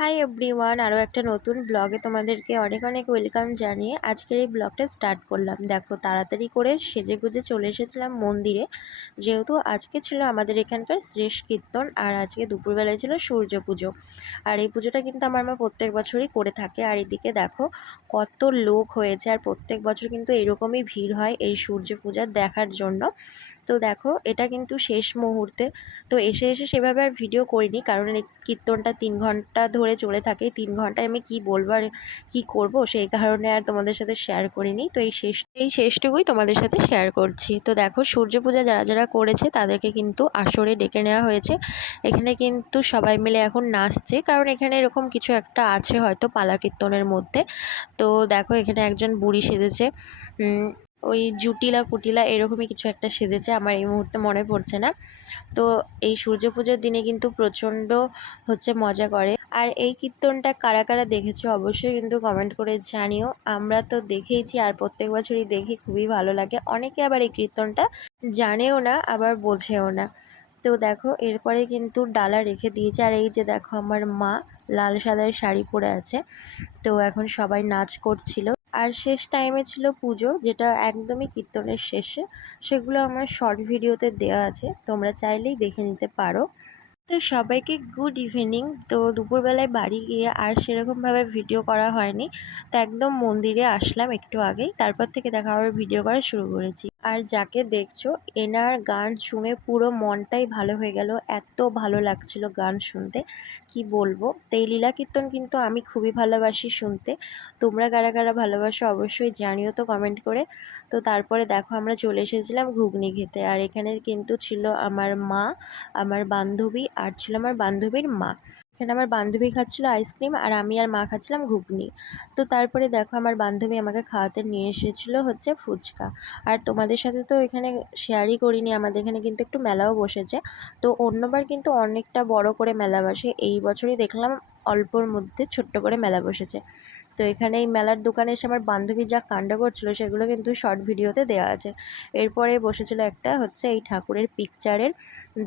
Hi everyone, আরও একটা নতুন ব্লগে তোমাদেরকে অনেক অনেক ওয়েলকাম জানিয়ে আজকের এই ব্লগটা স্টার্ট করলাম। দেখো, তাড়াতাড়ি করে সেজে গুজে চলে এসেছিলাম মন্দিরে, যেহেতু আজকে ছিল আমাদের এখানকার শ্রেষ কীর্তন আর আজকে দুপুরবেলায় ছিল সূর্য পুজো। আর এই পুজোটা কিন্তু আমার মা প্রত্যেক বছরই করে থাকে। আর এদিকে দেখো কত লোক হয়েছে, আর প্রত্যেক বছর কিন্তু এরকমই ভিড় হয় এই সূর্য পূজা দেখার জন্য। তো দেখো, এটা কিন্তু শেষ মুহূর্তে। তো এসে সেভাবে আর ভিডিও করিনি, কারণ এই কীর্তনটা 3 ঘন্টা ধরে চলে থাকে। 3 ঘন্টায় আমি কি বলবো আর কি করব, সেই কারণে আর তোমাদের সাথে শেয়ার করিনি। তো এই শেষটুকুই তোমাদের সাথে শেয়ার করছি। তো দেখো, সূর্য পূজা যারা যারা করেছে তাদেরকে কিন্তু আসরে ডেকে নেওয়া হয়েছে। এখানে কিন্তু সবাই মিলে এখন নাচছে, কারণ এখানে এরকম কিছু একটা আছে হয়তো পালা কীর্তনের মধ্যে। তো দেখো, এখানে একজন বুড়ি সেজেছে, ওই জুটিলা কুটিলা এরকমই কিছু একটা সেজেছে, আমার এই মুহূর্তে মনে পড়ছে না। তো এই সূর্য পুজোর দিনে কিন্তু প্রচণ্ড মজা করে। আর এই কীর্তনটা কারা কারা দেখেছো অবশ্যই কিন্তু কমেন্ট করে জানিও। আমরা তো দেখেইছি আর প্রত্যেক বছরই দেখি, খুবই ভালো লাগে। অনেকে আবার এই কীর্তনটা জানেও না, আবার বোঝেও না। তো দেখো, এরপরে কিন্তু ডালা রেখে দিয়েছে। আর এই যে দেখো, আমার মা লাল সাদার শাড়ি পরে আছে। তো এখন সবাই নাচ করছিল। আর শেষ টাইমে ছিল পুজো, যেটা একদমই কীর্তনের শেষে। সেগুলো আমার শর্ট ভিডিওতে দেওয়া আছে, তোমরা চাইলেই দেখে নিতে পারো। তো সবাইকে গুড ইভিনিং। তো দুপুরবেলায় বাড়ি গিয়ে আর সেরকমভাবে ভিডিও করা হয়নি। তো একদম মন্দিরে আসলাম একটু আগেই, তারপর থেকে দেখা আবার ভিডিও করা শুরু করেছি। আর যাকে দেখছো, এনার গান শুনে পুরো মনটাই ভালো হয়ে গেল। এত ভালো লাগছিল গান শুনতে, কি বলবো। তো এই লীলা কীর্তন কিন্তু আমি খুবই ভালোবাসি শুনতে। তোমরা কারা কারা ভালোবাসো অবশ্যই জানিও তো কমেন্ট করে। তো তারপরে দেখো, আমরা চলে এসেছিলাম ঘুগনি খেতে। আর এখানে কিন্তু ছিল আমার মা, আমার বান্ধবী, আর ছিল আমার বান্ধবীর মা। এখানে আমার বান্ধবী খাচ্ছিল আইসক্রিম, আর আমি আর মা খাচ্ছিলাম ঘুগনি। তো তারপরে দেখো, আমার বান্ধবী আমাকে খাওয়াতে নিয়ে এসেছিলো ফুচকা। আর তোমাদের সাথে তো এখানে শেয়ারই করিনি, আমাদের এখানে কিন্তু একটু মেলাও বসেছে। তো অন্যবার কিন্তু অনেকটা বড় করে মেলা বসে, এই বছরই দেখলাম অল্পর মধ্যে ছোট্ট করে মেলা বসেছে। তো এখানে এই মেলার দোকানে এসে আমার বান্ধবী যা কাণ্ড করছিল সেগুলো কিন্তু শর্ট ভিডিওতে দেওয়া আছে। এরপরে বসেছিল একটা এই ঠাকুরের পিকচারের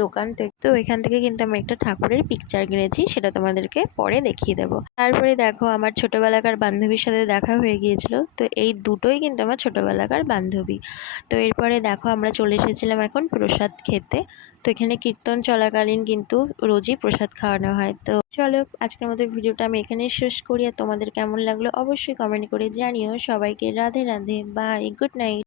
দোকান। তো এখান থেকে কিন্তু আমি একটা ঠাকুরের পিকচার কিনেছি, সেটা তোমাদেরকে পরে দেখিয়ে দেবো। তারপরে দেখো, আমার ছোটবেলাকার বান্ধবীর সাথে দেখা হয়ে গিয়েছিল। তো এই দুটোই কিন্তু আমার ছোটবেলাকার বান্ধবী। তো এরপরে দেখো, আমরা চলে এসেছিলাম এখন প্রসাদ খেতে। তো এখানে কীর্তন চলাকালীন কিন্তু রোজই প্রসাদ খাওয়ানো হয়। তো চলো, আজকের মতো ভিডিওটা আমি এখানেই শেষ করি। আর তোমাদের কেমন লাগলো অবশ্যই কমেন্ট করে জানিও। সবাইকে Radhe Radhe, bye, good night.